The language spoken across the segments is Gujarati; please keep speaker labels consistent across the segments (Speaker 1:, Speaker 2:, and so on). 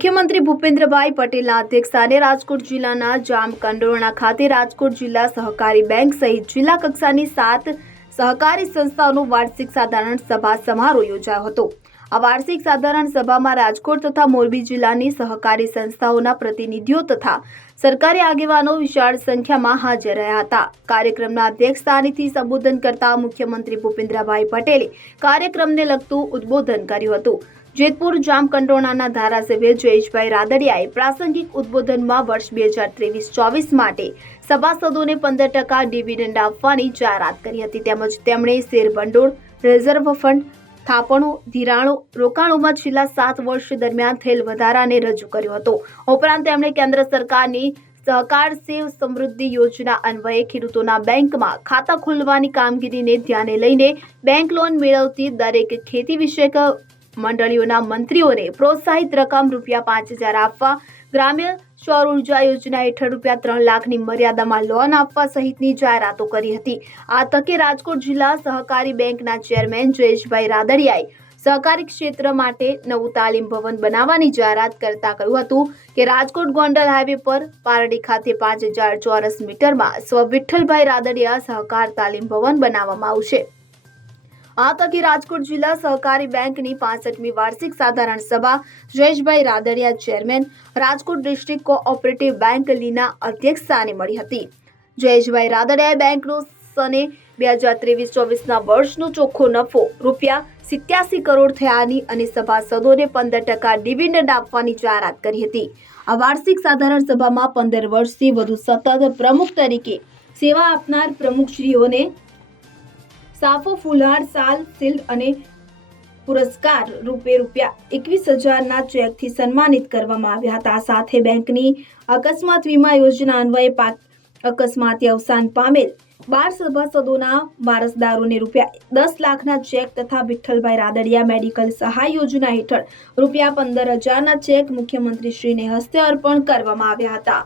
Speaker 1: મુખ્યમંત્રી ભૂપેન્દ્રભાઈ પટેલના અધ્યક્ષસ્થાને રાજકોટ જિલ્લાના જામકંડોરણા ખાતે રાજકોટ જિલ્લા સહકારી બેંક સહિત જિલ્લા કક્ષાની સાત સહકારી સંસ્થાઓનો વાર્ષિક સાધારણ સભા સમારોહ યોજાયો હતો. આ વાર્ષિક સાધારણ સભામાં રાજકોટ તથા મોરબી જિલ્લાની સહકારી સંસ્થાઓના પ્રતિનિધિઓ તથા સરકારી આગેવાનો વિશાળ સંખ્યામાં હાજર રહ્યા હતા. કાર્યક્રમના અધ્યક્ષસ્થાનેથી સંબોધન કરતા મુખ્યમંત્રી ભૂપેન્દ્રભાઈ પટેલે કાર્યક્રમને લગતું ઉદ્બોધન કર્યું હતું. જેતપુર જામકંડોરણાના ધારાસભ્ય જયેશભાઈ રાદડિયાએ પ્રાસંગિક ઉદબોધનમાં વર્ષ બે હજાર ત્રેવીસ ચોવીસ માટે સભાસદોને પંદર ટકા ડિવિડન્ડ આપવાની જાહેરાત કરી હતી. તેમજ તેમણે શેરભંડોળ રિઝર્વ ફંડ, થાપણો, ધિરાણો, રોકાણોમાં છેલ્લા સાત વર્ષ દરમિયાન થયેલ વધારાને રજૂ કર્યો હતો. ઉપરાંત તેમણે કેન્દ્ર સરકારની સહકાર સેવ સમૃદ્ધિ યોજના અન્વયે ખેડૂતોના બેંકમાં ખાતા ખોલવાની કામગીરીને ધ્યાને લઈને બેંક લોન મેળવતી દરેક ખેતી વિષયક મંડળીઓના મંત્રીઓને પ્રોત્સાહિત રકમ રૂપિયા પાંચ હજાર આપવા, ગ્રામ્ય સૌર ઊર્જા યોજના હેઠળ રૂપિયા ત્રણ લાખની મર્યાદામાં લોન આપવા સહિતની જાહેરાતો કરી હતી. આ તકે રાજકોટ જિલ્લા સહકારી બેંકના ચેરમેન જયેશભાઈ રાદડિયાએ સહકારી ક્ષેત્ર માટે નવું તાલીમ ભવન બનાવવાની જાહેરાત કરતા કહ્યું હતું કે રાજકોટ ગોંડલ હાઈવે પર પારડી ખાતે પાંચ હજાર ચોરસ મીટરમાં સ્વ વિઠ્ઠલભાઈ રાદડિયા સહકાર તાલીમ ભવન બનાવવામાં આવશે. આ તકે રાજકોટ જિલ્લા સહકારી બેંકની પાસઠમી વાર્ષિક સાધારણ સભા Jayeshbhai Radadiya chairman Rajkot district cooperative bank લીના અધ્યક્ષ સ્થાને મળી હતી. જયેશભાઈ રાદડિયા બેંકનો સને બે હજાર ત્રેવીસ ચોવીસના વર્ષનો ચોખ્ખો નફો રૂપિયા સિત્યાસી કરોડ થયાની અને સભાસદોને પંદર ટકા ડિવિડન્ડ આપવાની જાહેરાત કરી હતી. આ વાર્ષિક સાધારણ સભામાં પંદર વર્ષથી વધુ સતત પ્રમુખ તરીકે સેવા આપનાર પ્રમુખશ્રીઓને સાફો ફુલહાર સાલ સિલ્ડ અને પુરસ્કાર રૂપે રૂપિયા એકવીસ હજારના ચેકથી સન્માનિત કરવામાં આવ્યા હતા. સાથે બેંકની અકસ્માત વીમા યોજના અન્વયે પાક અકસ્માતે અવસાન પામેલ બાર સભાસદોના વારસદારોને રૂપિયા દસ લાખના ચેક તથા વિઠ્ઠલભાઈ રાદડિયા મેડિકલ સહાય યોજના હેઠળ રૂપિયા પંદર હજારના ચેક મુખ્યમંત્રીશ્રીને હસ્તે અર્પણ કરવામાં આવ્યા હતા.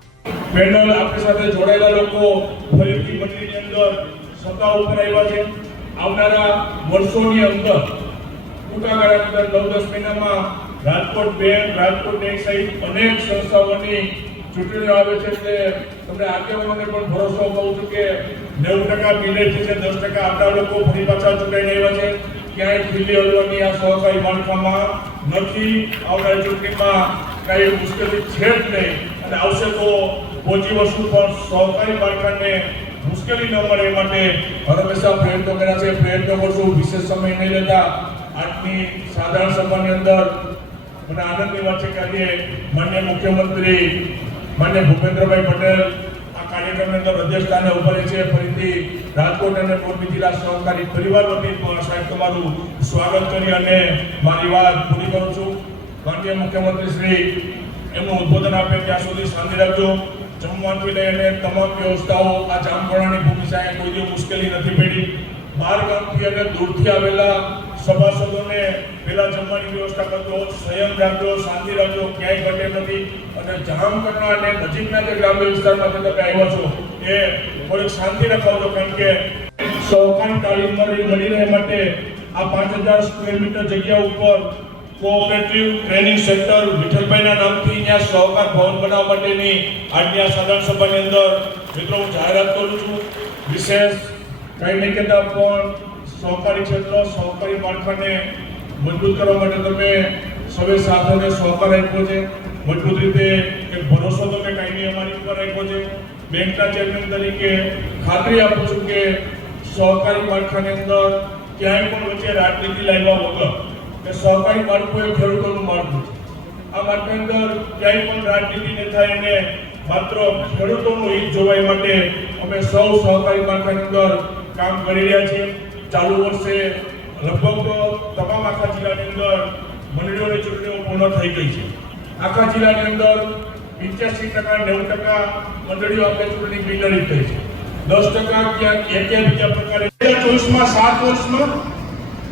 Speaker 2: પેનલ આપણી સાથે જોડાયેલા લોકો, ફરીથી મંડળીની અંદર સત્તા ઉપર આવ્યા છે. આવનારા વર્ષોની અંદર ટૂંકા ગાળા અંદર નવ દસ મહિનામાં રાજકોટ બેંક રાજકોટ બેંક સહિત અનેક સંસ્થાઓની ચૂંટણીઓ આવે છે એટલે તમને આગેવાનોને પણ ભરોસો કહું છું કે નેવું ટકા બિલેટ છે, દસ ટકા આપણા લોકો ફરી પાછા ચૂંટાઈને આવ્યા છે. ક્યાંય ખીલી હલવાની આ સહકારી માળખામાં નથી. આવનારી ચૂંટણીમાં કઈ મુશ્કેલી છે જ નહીં. અને આવશે તો ઓછી વસ્તુ પણ સહકારી માળખાને મુશ્કેલી ન મળે એ માટે હંમેશા પ્રયત્નો કર્યા છે. પ્રયત્નો કરશું. વિશેષ સમય નહીં લેતા આજની સાધારણ સભાની અંદર મને આનંદની વાત છે કે આજે માન્ય મુખ્યમંત્રી, માન્ય ભૂપેન્દ્રભાઈ પટેલ આ કાર્યક્રમની અંદર અધ્યક્ષતાને ઊભા રહે છે. ફરીથી રાજકોટ અને મોરબી જિલ્લા સહકારી પરિવાર વતી સાહેબ તમારું સ્વાગત કરી અને મારી વાત પૂરી કરું છું. માન્ય મુખ્યમંત્રી શ્રી, એમનું ઉદ્બોધન આપે ત્યાં સુધી શાંતિ રાખજો. જમવાથી લઈને તમામ વ્યવસ્થાઓ આ જામકરણાની ભૂમિ સાહેબ કોઈ દિવસ મુશ્કેલી નથી પડી. બહાર ગામથી અને દૂરથી આવેલા સભાસદોને પેલા જમવાની વ્યવસ્થા કરજો સંયમ રાખજો શાંતિ રાખજો ક્યાંય ઘટે નથી. અને જામકરણા અને નજીકના જે ગ્રામ્ય વિસ્તારમાંથી તમે આવ્યા છો, એ થોડીક શાંતિ રખાવજો કારણ કે સૌકાન તાલીમ મળી રહે માટે આ પાંચ હજાર સ્ક્વેર મીટર જગ્યા ઉપર કોઓપરેટિવ ટ્રેનિંગ સેન્ટર વિઠ્ઠલભાઈના નામથી ત્યાં સહકાર ભવન બનાવવા માટેની આજની આ સાધારણ સભાની અંદર મિત્રો હું જાહેરાત કરું છું. વિશેષ કંઈ નહીં કહેતા, પણ સહકારી ક્ષેત્ર, સહકારી માળખાને મજબૂત કરવા માટે તમે સૌએ સાથોને સહકાર આપ્યો છે. મજબૂત રીતે એક ભરોસો તમે કાયમી અમારી ઉપર આપ્યો છે. બેંકના ચેરમેન તરીકે ખાતરી આપું છું કે સહકારી માળખાની અંદર ક્યાંય પણ વચ્ચે રાજનીતિ લાવ્યા વગર કે સહકારી માળખું ખેડૂતોનું માળખું આ માળખાની અંદર ક્યાંય પણ રાજનીતિ ન થાય અને માત્ર ખેડૂતોનું હિત જોવાય માટે અમે સૌ સહકારી માળખાની અંદર કામ કરી રહ્યા છીએ. ચાલુ વર્ષે લગભગ તમામ આખા જિલ્લાની અંદર મંડળીઓની ચૂંટણીઓ પૂર્ણ થઈ ગઈ છે. આખા જિલ્લાની અંદર પંચ્યાસી ટકા, નેવું ટકા મંડળીઓ આપણે ચૂંટણી બિનરી થઈ છે. દસ ટકા ક્યાંક એક બીજા પ્રકારે? ચોવીસમાં, સાત વર્ષમાં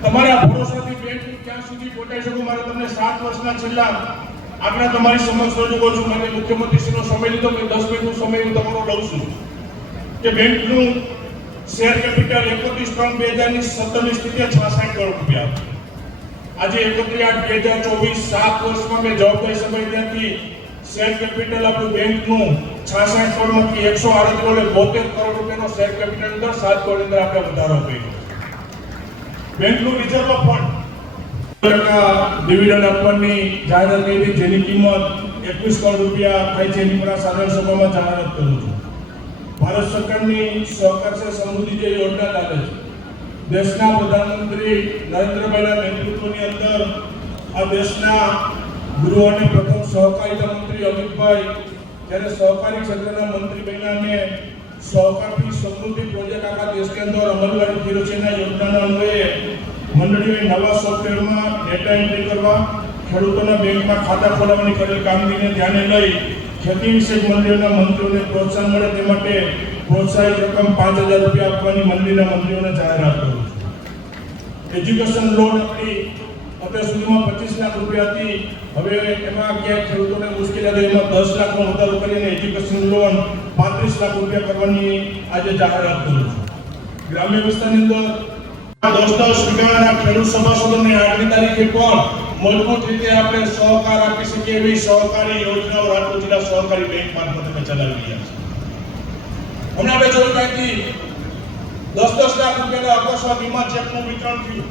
Speaker 2: તમારા ભરોસાથી બેંક ક્યાં સુધી પહોંચાઈ શકું? મારે તમને સાત વર્ષના છેલ્લા આંકડા તમારી સમક્ષ રજૂ કરું છું. મને મુખ્યમંત્રીશ્રીનો સમય લીધો કે દસ મિનિટનો સમય હું તમારો લઉં છું. કે બેંકનું શેર કેપિટલ એકોત્રીસ ત્રણ બે હજારની સત્તરની સ્થિતિએ છાસઠ કરોડ રૂપિયા. આજે એકત્રીસ આઠ બે હજાર ચોવીસ સાત વર્ષમાં મેં જવાબદારી સમય ત્યાંથી શેર કેપિટલ આપણું બેંકનું છાસઠ કરોડમાંથી એકસો આડત્રીસ બોતેર કરોડ રૂપિયાનો શેર કેપિટલ અંદર સાત કરોડ અંદર આપણે વધારો કર્યો. બેંકનું રિઝર્વ ફંડ ડિવિડન્ડ આપવાની જાહેરાત કરી જેની કિંમત એકવીસ કરોડ રૂપિયા થાય છે એની પણ આ સાધારણ સભામાં જાહેરાત કરું છું. ભારત સરકારની સહકાર સે સમૃદ્ધિ જે યોજના ચાલે છે. દેશના પ્રધાનમંત્રી નરેન્દ્રભાઈના નેતૃત્વની અંદર આ દેશના ગૃહ અને પ્રથમ સહકારિતા મંત્રી અમિતભાઈ, જ્યારે સહકારી ક્ષેત્રના મંત્રી બન્યા અને સહકારથી સમૃદ્ધિ પ્રોજેક્ટ આખા દેશની અંદર અમલવાડી ફિરોચેના યોજનાના અન્વયે મંડળીઓએ નવા સોફ્ટવેરમાં ડેટા એન્ટ્રી કરવા, ખેડૂતોના બેંકમાં ખાતા ખોલાવવાની કરેલ કામગીરીને ધ્યાને લઈ ખેતી વિષયક મંડળીઓના મંત્રીઓને પ્રોત્સાહન મળે તે માટે પ્રોત્સાહિત રકમ પાંચ હજાર રૂપિયા આપવાની મંડળીના મંત્રીઓને જાહેરાત કરું એજ્યુકેશન લોન હતી અત્યાર સુધીમાં પચીસ લાખ રૂપિયા હતી. હવે એમાં ક્યાંક ખેડૂતોને મુશ્કેલી હતી એમાં દસ લાખનો વધારો કરીને એજ્યુકેશન લોન પાંત્રીસ લાખ રૂપિયા કરવાની આજે જાહેરાત કરું છું. ગ્રામ્ય વિસ્તારની અંદર દસ તારીખે પણ મજબૂત રીતે આપણે સહકાર આપી શકીએ સહકારી યોજનાઓ સહકારી બેંક મારફતે ચલાવી રહ્યા છીએ. હમણાં આપણે જોયું કાંઈથી દસ દસ લાખ રૂપિયાના અકસ્માત વીમા ચેકનું વિતરણ થયું.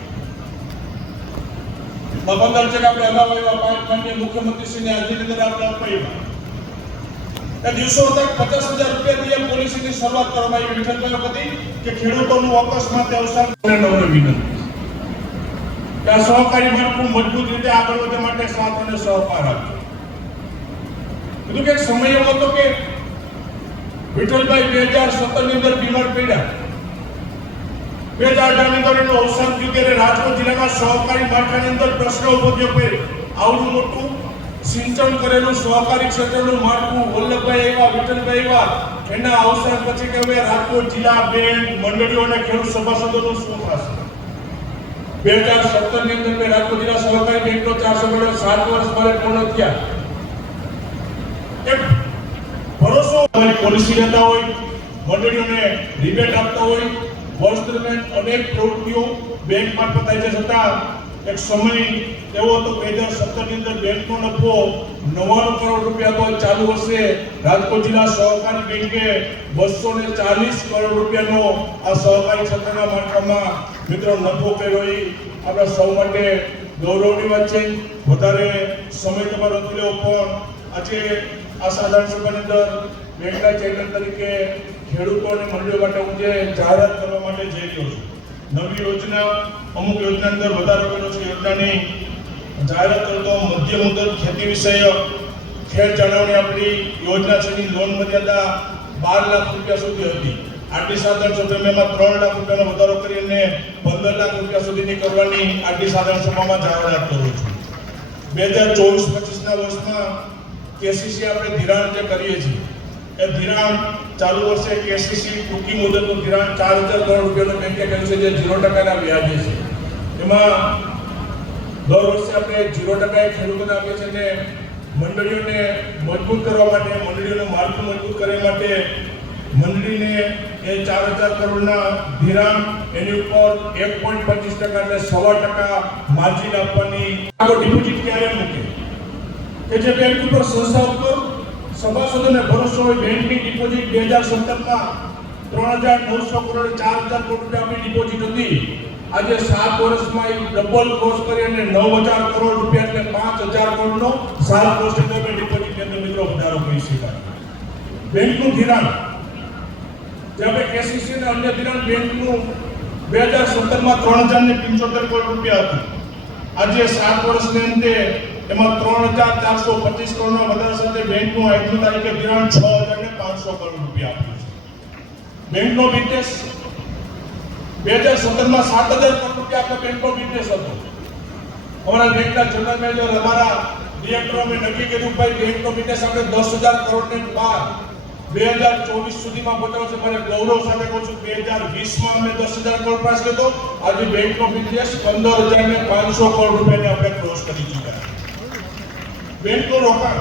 Speaker 2: પંદર ચેક આપણે અગાઉ આવ્યા પાંચ માન્ય મુખ્યમંત્રીશ્રીને આજે આપણે અપાવ્યા. એ દિવસો હતા પચાસ હજાર રૂપિયાથી એ પોલિસીની શરૂઆત કરવામાં આવી. વિઠ્ઠલભાઈ હતી કે ખેડૂતોનું અકસ્માતે અવસાન વિનંતી સહકારી માળખું મજબૂત રીતે આગળ વધે માટે સાથ અને સહકાર આપજો કીધું કે સમય એવો હતો કે વિઠ્ઠલભાઈ બે હજાર સત્તરની અંદર બીમાર પડ્યા. બે હજાર અઢારની અંદર એનું અવસાન થયું ત્યારે રાજકોટ જિલ્લાના સહકારી માળખાની અંદર પ્રશ્ન ઊભો થયો કે આવડું મોટું સિંચન કરેલું સહકારી ક્ષેત્રનું માળખું વલ્લભભાઈ આવ્યા, વિઠ્ઠલભાઈ આવ્યા. એના અવસાન પછી કે હવે રાજકોટ જિલ્લા બેંક મંડળીઓ અને ખેડૂત સભાસદોનું શું થશે બે હજાર સત્તરની અંદર રાજકોટ જિલ્લા સહકારી બેંકનો ચારસો મેળવ્યો, સાત વર્ષ મારે પૂર્ણ થયા. એક ભરોસો અમારી પોલિસી લેતા હોય, મંડળીઓને રિબેટ આપતા હોય વર્ષ દરમિયાન અનેક પ્રવૃત્તિઓ બેંક મારફત થાય છે છતાં એક સમય એવો હતો બે હજાર સત્તરની અંદર બેંકનો નફો નવ્વાણું કરોડ રૂપિયા તો ચાલુ વર્ષે રાજકોટ જિલ્લા સહકારી બેંકે બસો ને ચાલીસ કરોડ રૂપિયાનો આ સહકારી ક્ષેત્રના માળખામાં મિત્રો નફો કર્યો. એ આપણા સૌ માટે ગૌરવની વાત છે. વધારે સમય તમારો નથી લેવો, પણ આજે આ સાધારણ સભાની અંદર બેંકના ચેરમેન તરીકે ખેડૂતો અને મંડળીઓ માટે હું જે જાહેરાત કરવા માટે જઈ રહ્યો છું. નવી યોજના, અમુક યોજના અંદર વધારો કર્યો છે. યોજનાની જાહેરાત કરતો મધ્ય મુદત ખેતી વિષયક ખેડ જાળવણી આપણી યોજના છે લોન મર્યાદા બાર લાખ રૂપિયા સુધી હતી. આટલી સાધારણ સભામાં ત્રણ લાખ રૂપિયાનો વધારો કરીને પંદર લાખ રૂપિયા સુધીની કરવાની આટલી સાધારણ સભામાં જાહેરાત કરું છું. બે હજાર ચોવીસ પચીસના વર્ષમાં કેસીસી આપણે ધિરાણ જે કરીએ છીએ, એ ધિરાણ ચાલુ વર્ષે કેસીસી ટૂંકી મુદતનું ધિરાણ ચાર હજાર કરોડ રૂપિયાનું બેંકે કર્યું છે, જે ઝીરો ટકાના વ્યાજે છે. એમાં દર વર્ષે આપણે ઝીરો ટકાએ ખેડૂતોને આપીએ છીએ અને મંડળીઓને મજબૂત કરવા માટે, મંડળીઓનું માળખું મજબૂત કરવા માટે મંડળીને એ ચાર હજાર કરોડના ધિરાણ એની ઉપર એક પોઈન્ટ પચીસ ટકા એટલે સવા ટકા માર્જિન આપવાની. ડિપોઝિટ ક્યારે મૂકે? કે જે બેંક ઉપર સંસ્થા ઉપર સભાસદોને ભરોસો હોય બેંકની ડિપોઝિટ બે હજાર સત્તરમાં ત્રણ હજાર નવસો કરોડ ચાર હજાર કરોડ રૂપિયા આપણી ડિપોઝિટ હતી. આજે સાત વર્ષમાં એ ડબલ ક્રોસ કરી અને નવ હજાર કરોડ રૂપિયા એટલે પાંચ હજાર કરોડનો સાત વર્ષ એટલે ડિપોઝિટ અંદર મિત્રો વધારો કરી શકાય. બેંકનું ધિરાણ. જે આપણે કેસીસી અને અન્ય ધિરાણ બેંકનું બે હજાર સત્તરમાં ત્રણ હજાર ને પંચોતેર કરોડ રૂપિયા હતું. આજે સાત વર્ષની અંતે એમાં ત્રણ હજાર ચારસો પચીસ કરોડના વધારા સાથે બેંકનું આજની તારીખે ધિરાણ છ હજાર ને પાંચસો કરોડ રૂપિયા આપ્યું છે. બેંકનો બિઝનેસ બે હજાર સત્તરમાં સાત હજાર કરોડ રૂપિયા આપણે બેંકનો બિઝનેસ હતો. અમારા બેંકના જનરલ મેનેજર અમારા ડિરેક્ટરો અમે નક્કી કર્યું ભાઈ બેંકનો બિઝનેસ આપણે દસ હજાર કરોડ ને પાર બે હજાર ચોવીસ સુધીમાં છે. મારે ગૌરવ સાથે કહું છું, બે હજાર વીસમાં અમે દસ હજાર કરોડ પાસ કર્યો આજે બેંકનો બિઝનેસ પંદર હજાર ને પાંચસો કરોડ રૂપિયાને આપણે ક્રોસ કરી ચૂક્યા બેંકનું રોકાણ.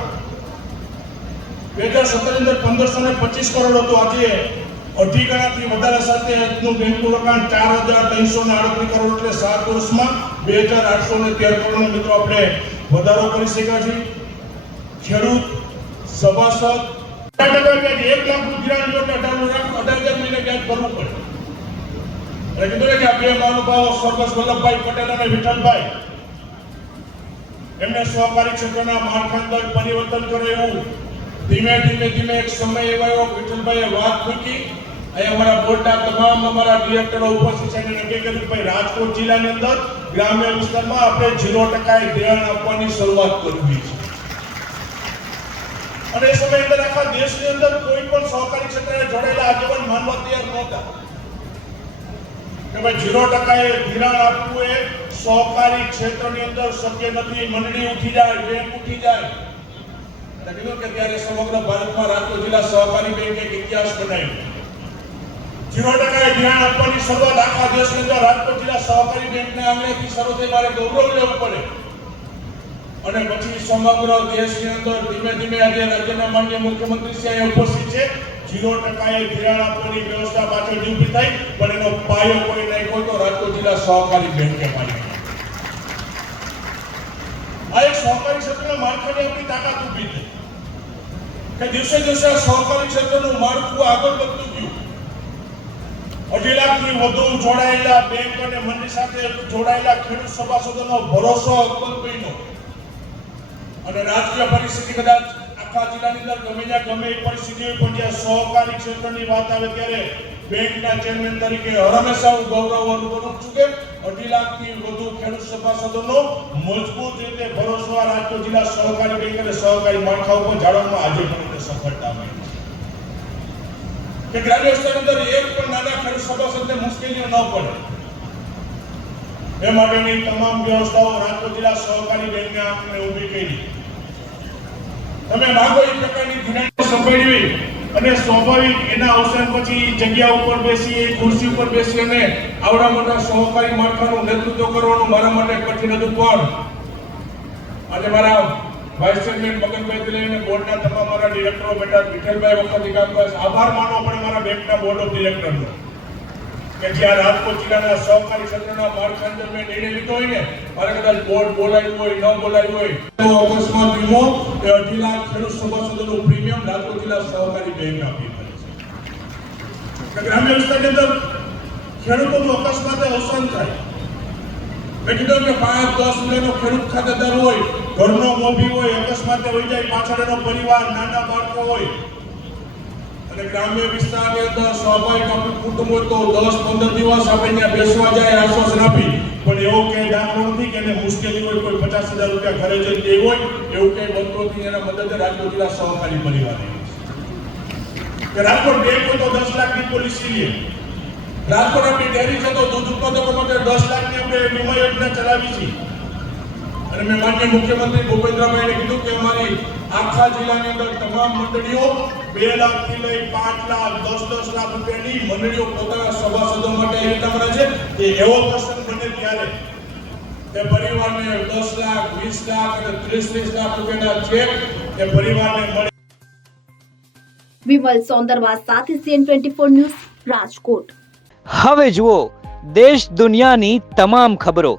Speaker 2: બે હજાર સત્તર અંદર પંદરસો ને પચીસ કરોડ હતું. આજે અઢી ગણાથી વધારા સાથે આજનું બેંકનું રોકાણ ચાર હજાર ત્રણસો ને આડત્રીસ કરોડ એટલે સાત વર્ષમાં બે હજાર આઠસો ને તેર કરોડનો મિત્રો આપણે વધારો કરી શક્યા છીએ. ખેડૂત, સભાસદ. એક લાખનું લો એટલે અઢાર લાખ હજાર મહિને વ્યાજ ભરવું પડે. એટલે કીધું કે આ બે મહાનુભાવો સ્વર્ગસ્થ વલ્લભભાઈ પટેલ અને વિઠ્ઠલભાઈ એમને સહકારી ક્ષેત્રના માળખાંતર પરિવર્તન કરાયું ધીમે ધીમે ધીમે એક સમય એવો આવ્યો વિઠ્ઠલભાઈએ વાત મૂકી. અહીંયા અમારા બોર્ડના તમામ અમારા ડિરેક્ટરો ઉપસ્થિત છે નક્કી કર્યું ભાઈ રાજકોટ જિલ્લાની અંદર ગ્રામ્ય વિસ્તારમાં આપણે ઝીરો ટકાએ ધ્યાન આપવાની શરૂઆત કરવી છે. અને એ સમય અંદર આખા દેશની અંદર કોઈ પણ સહકારી ક્ષેત્રે જોડેલા આગેવાન માનવા તૈયાર નહોતા. કે ભાઈ ઝીરો ટકાએ ધિરાણ આપવું એ સહકારી ક્ષેત્રની અંદર શક્ય નથી. મંડળી ઉઠી જાય, બેંક ઉઠી જાય. એટલે કીધું કે ત્યારે સમગ્ર ભારતમાં રાજકોટ જિલ્લા સહકારી બેંકે ઇતિહાસ બનાવ્યો. ઝીરો ટકાએ ધિરાણ આપવાની શરૂઆત આખા દેશની અંદર રાજકોટ જિલ્લા સહકારી બેંકને આંગણેથી શરૂ થઈ મારે ગૌરવ લેવું પડે. અને પછી સમગ્ર દેશની અંદર ધીમે ધીમે આજે રાજ્યના માન્ય મુખ્યમંત્રી શ્રી ઉપસ્થિત છે. ઝીરો ટકાએ ધિરાણ આપવાની વ્યવસ્થા પાછળ ઊભી થઈ, પણ એનો પાયો કોઈ નાખ્યો તો રાજકોટ જિલ્લા સહકારી બેંકે પાડ્યો આ એક સહકારી ક્ષેત્રના માળખાની આપણી તાકાત ઊભી થઈ. કે દિવસે દિવસે આ સહકારી ક્ષેત્રનું માળખું આગળ વધતું ગયું. અઢી લાખથી વધુ જોડાયેલા બેંક અને મંડી સાથે જોડાયેલા ખેડૂત સભાસદોનો ભરોસો અકબંધ બન્યો. અને રાજકીય પરિસ્થિતિ કદાચ આખા જિલ્લાની અંદર ગમે ત્યાં ગમે એ પરિસ્થિતિ હોય પણ જ્યાં સહકારી ક્ષેત્રની વાત આવે ત્યારે બેંકના ચેરમેન તરીકે હંમેશા હું ગૌરવ અનુભવું છું કે અઢી લાખથી વધુ ખેડૂત સભાસદોનો મજબૂત રીતે ભરોસો રાજકોટ જિલ્લા સહકારી બેંક અને સહકારી માળખા ઉપર જાળવવામાં આજે પણ સફળતા મળી કે ગ્રામ્ય વિસ્તારની અંદર એક પણ નાના ખેડૂત સભાસદને મુશ્કેલીઓ ન પડે. એ માટેની તમામ વ્યવસ્થાઓ રાજકોટ જિલ્લા સહકારી બેંકને આપણે ઊભી કરી. તમે માંગો એ પ્રકારની ધિરાણ સંભાળવી અને સ્વાભાવિક એના અવસાન પછી જગ્યા ઉપર બેસી એ ખુરશી ઉપર બેસી અને આવડા મોટા સહકારી માળખાનું નેતૃત્વ કરવાનું મારા માટે કઠિન હતું. પણ આજે મારા વાઇસ ચેરમેન મગનભાઈ થી લઈને બોર્ડના તમામ મારા ડિરેક્ટરો બેટા વિઠ્ઠલભાઈ કરે આભાર માનો પણ મારા બેંકના બોર્ડ ઓફ ડિરેક્ટરનો જે આ રાજકોટ જિલ્લાના સહકારી ક્ષેત્રના માળખા અંદર મેં લીધો હોય ને અને કદાચ બોર્ડ બોલાયું હોય, ન બોલાયું હોય, તો અકસ્માત વીમો એ અઢી લાખ ખેડૂત સભાસદોનું પ્રીમિયમ રાજકોટ જિલ્લા સહકારી બેંક આપી કરે છે. ગ્રામ્ય વિસ્તારની અંદર ખેડૂતોનું અકસ્માતે અવસાન થાય. મેં કે પાંચ, દસ મિલિયનનો ખેડૂત ખાતેદાર હોય, ઘરનો મોભી હોય, અકસ્માતે હોય પાછળ પરિવાર, નાના બાળકો હોય અને ગ્રામ્ય વિસ્તારની અંદર સ્વાભાવિક આપણું કુટુંબ તો દસ પંદર દિવસ આપણે ત્યાં બેસવા જાય, આશ્વાસન આપી. પણ એવો કંઈ દાખલો નથી કે એને મુશ્કેલી હોય, કોઈ પચાસ હજાર રૂપિયા ઘરે જઈને દે હોય, એવું કંઈ બનતો નથી એના મદદે રાજકોટ જિલ્લા સહકારી પરિવાર. કે રાજકોટ બેંક હોય તો દસ લાખની પોલિસી લે. રાજકોટ આપણી ડેરી છે તો દૂધ ઉત્પાદકો માટે દસ લાખની આપણે વીમા યોજના ચલાવી છે. અને મેં માન્ય મુખ્યમંત્રી ભૂપેન્દ્રભાઈને કીધું કે અમારી આખા જિલ્લાની અંદર તમામ મંડળીઓ બે લાખથી લઈ પાંચ લાખ દસ દસ લાખ રૂપિયાની મંડળીઓ પોતાના સભાસદો માટે યોજના બનાવે છે. કે એવો પ્રસંગ બને ત્યારે તે પરિવારને દસ લાખ વીસ લાખ અને ત્રીસ ત્રીસ લાખ રૂપિયાના ચેક તે પરિવારને મળે.
Speaker 1: વિમલ સોંદરવા સાથે CN twenty four news Rajkot.
Speaker 3: હવે જુઓ દેશ દુનિયાની તમામ ખબરો.